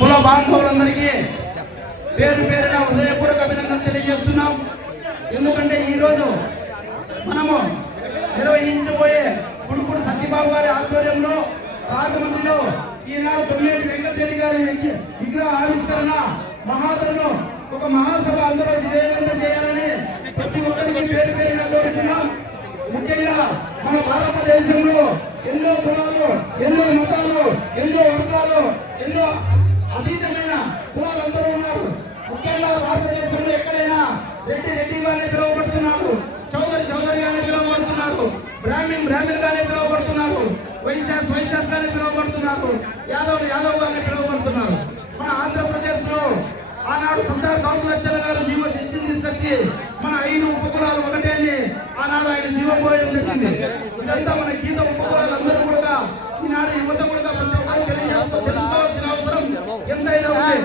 కుల బాంధవులందరికీ పేరు పేరున హృదయపూర్వక అభినందనలు తెలియజేస్తున్నాం. ఎందుకంటే ఈరోజు మనము నిర్వహించబోయే కుడుకుడు సత్యబాబు గారి ఆధ్వర్యంలో రాజమండ్రిలో ఈనాడు తొమ్మిది వెంకటరెడ్డి గారి విగ్రహ ఆవిష్కరణ మహాతను ఒక మహాసభ అందరూ విజయవంతం చేయాలని ప్రతి ఒక్కరికి పేరు పేరున కోరుతున్నాం. ముఖ్యంగా మన భారతదేశంలో ఎన్నో కులాలు, ఎన్నో మతాలు, ఎన్నో వర్గాలు, ఎన్నో అతీతమైన కులాలందరూ ఉన్నారు. ముఖ్యంగా భారతదేశంలో ఎక్కడైనా రెడ్డి రెడ్డిగానే పిలువబడుతున్నారు, చౌదరి చౌదరిగానే పిలువబడుతున్నారు, బ్రాహ్మణ్ గానే పిలువబడుతున్నారు, వైశాస్ గానే పిలువబడుతున్నారు, యాదవ్ గానే పిలువబడుతున్నారు. మన ఆంధ్రప్రదేశ్ లో ఆనాడు సర్దార్ గౌతులచ్చల గారు జీవ శిక్షణ తీసుకొచ్చి మన 5 ఉపకులాలు ఒకటే అని ఆనాడు ఆయన జీవం పోయడం జరిగింది. ఇదంతా మన గీత ఉపకులాలందరూ కూడా ఈనాడు యువత కూడా తెలుసుకోవాల్సిన అవసరం ఎంతైనా ఉంది.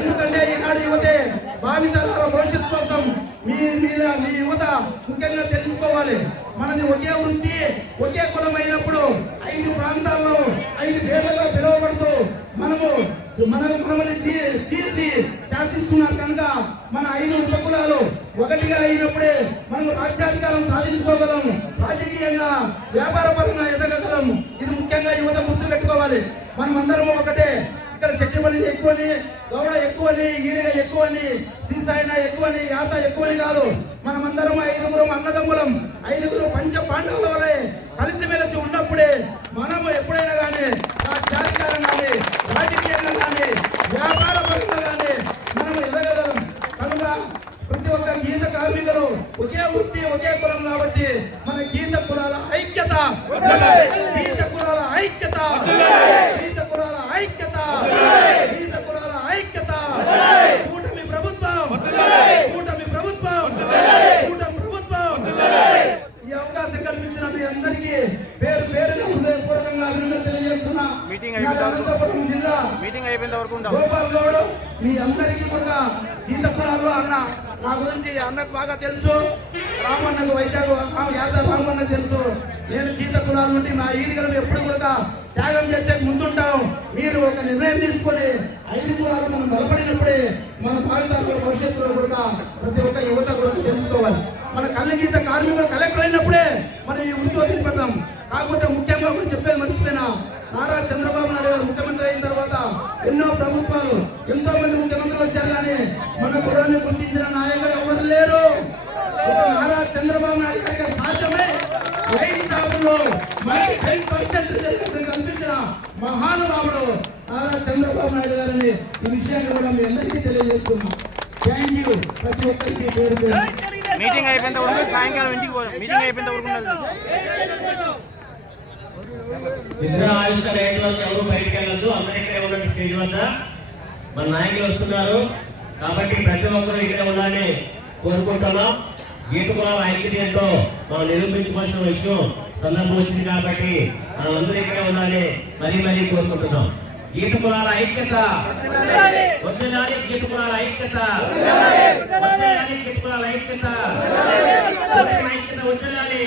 ఎందుకంటే ఈనాడు యువతే భావితరాల భవిష్యత్తు కోసం మీ యువత ముఖ్యంగా తెలుసుకోవాలి. మనది ఒకే వృత్తి, ఒకే కులం అయినప్పుడు 5 ప్రాంతాల్లో 5 పేర్లుగా పిలువబడుతూ మనల్ని చీల్చి శాసిస్తున్నారు. కనుక మన 5 ఉపకులాలు ఒకటిగా అయినప్పుడే మనం రాజ్యాధికారం సాధించుకోగలం, రాజకీయంగా వ్యాపారపరంగా ఎదగగలం. ఇది ముఖ్యంగా యువత గుర్తు పెట్టుకోవాలి. మనం అందరము ఒకటే. ఇక్కడ శక్తిపల్లి ఎక్కువని, గౌడ ఎక్కువని, ఈడిగ ఎక్కువని, శ్రీసాయన ఎక్కువని, యాత ఎక్కువని కాదు. మనమందరం 5 అన్నదమ్ములం, 5 పంచ పాండవుల వలె కలిసిమెలిసి ఉన్నప్పుడే మనము ఎప్పుడైనా కానీ రాజ్యాధికారం కానీ, రాజకీయంగా కానీ, వ్యాపార పరంగా కానీ మనము ఎదగగలం. కనుక ప్రతి ఒక్క గీత కార్మికులు ఒకే వృత్తి, ఒకే కులం కాబట్టి మన గీత కులాల ఐక్యత, గీత కులాల ఐక్యత, గీత కులాల ఐక్యత, గీత కులాల ఐక్యత. కూటమి ప్రభుత్వం, కూటమి ప్రభుత్వం, కూటమి ప్రభుత్వం. ఈ అవకాశం కల్పించిన మీ అందరికీ పేరు పేరున హృదయపూర్వకంగా అభినందనలు తెలియజేస్తున్నా. అనంతపురం జిల్లా గోపాల్ గౌడ్ మీ అందరికీ కూడా గీత కులాల్లో అన్న నా గురించి అన్నకు బాగా తెలుసు, రామన్నకు వైశాఖ యాదవ్ రామన్నకు తెలుసు. నేను గీత కులాల నుండి నా ఈడిగలను ఎప్పుడు కూడా త్యాగం చేసే ముందుంటాం. మీరు ఒక నిర్ణయం తీసుకొని 5 కులాలు మనం బలపడినప్పుడే మన భావితరాల భవిష్యత్తులో కూడా ప్రతి ఒక్క యువత కూడా తెలుసుకోవాలి. మన కళ్ళగీత కార్మికులు కలెక్టర్ అయినప్పుడే మనం ఈ వృత్తి వదిలిపెడతాం. కాకపోతే ముఖ్యంగా కూడా చెప్పేది మర్చిపోయినా, నారా చంద్రబాబు నాయుడు గారు ముఖ్యమంత్రి అయిన తర్వాత ఎన్నో ప్రభుత్వాలు, ఎంతో మంది ముఖ్యమంత్రులు వచ్చారు, కానీ మన కులాన్ని గుర్తించిన నాయకులు ఎవరు లేరు. నారా చంద్రబాబు నాయుడు గారికి సాధ్యమే వైన్ షాపులో మనకి 10% రిజర్వేషన్ కల్పించిన మహానుభావుడు నారా చంద్రబాబు నాయుడు గారిని ఈ విషయాన్ని కూడా మీ అందరికీ తెలియజేస్తున్నాం. Thank you. ప్రతి ఒక్కరికి పేరు పేరు. మీటింగ్ అయిపోయిన వరకు సాయంకాలం ఇంటికి పోవాలి. మీటింగ్ అయిపోయిన వరకు విగ్రహ ఆవిష్కరణ ఎవరు బయటకు వెళ్ళదు. అందరూ ఇక్కడే ఉండండి. స్టేజ్ వద్ద మన నాయకులు వస్తున్నారు కాబట్టి ప్రతి ఒక్కరూ ఇక్కడే ఉండాలని కోరుకుంటున్నాం. గీత కులాల ఐక్యత ఏంటో మనం నిరూపించుకోవాల్సిన విషయం సందర్భం వచ్చింది కాబట్టి మనందరూ ఇక్కడే ఉండాలని మరీ కోరుకుంటున్నాం. గీత కులాల ఐక్యత వదిలాలి, గీత కులాల ఐక్యత వదిలాలి, గీత కులాల ఐక్యత వదిలాలి.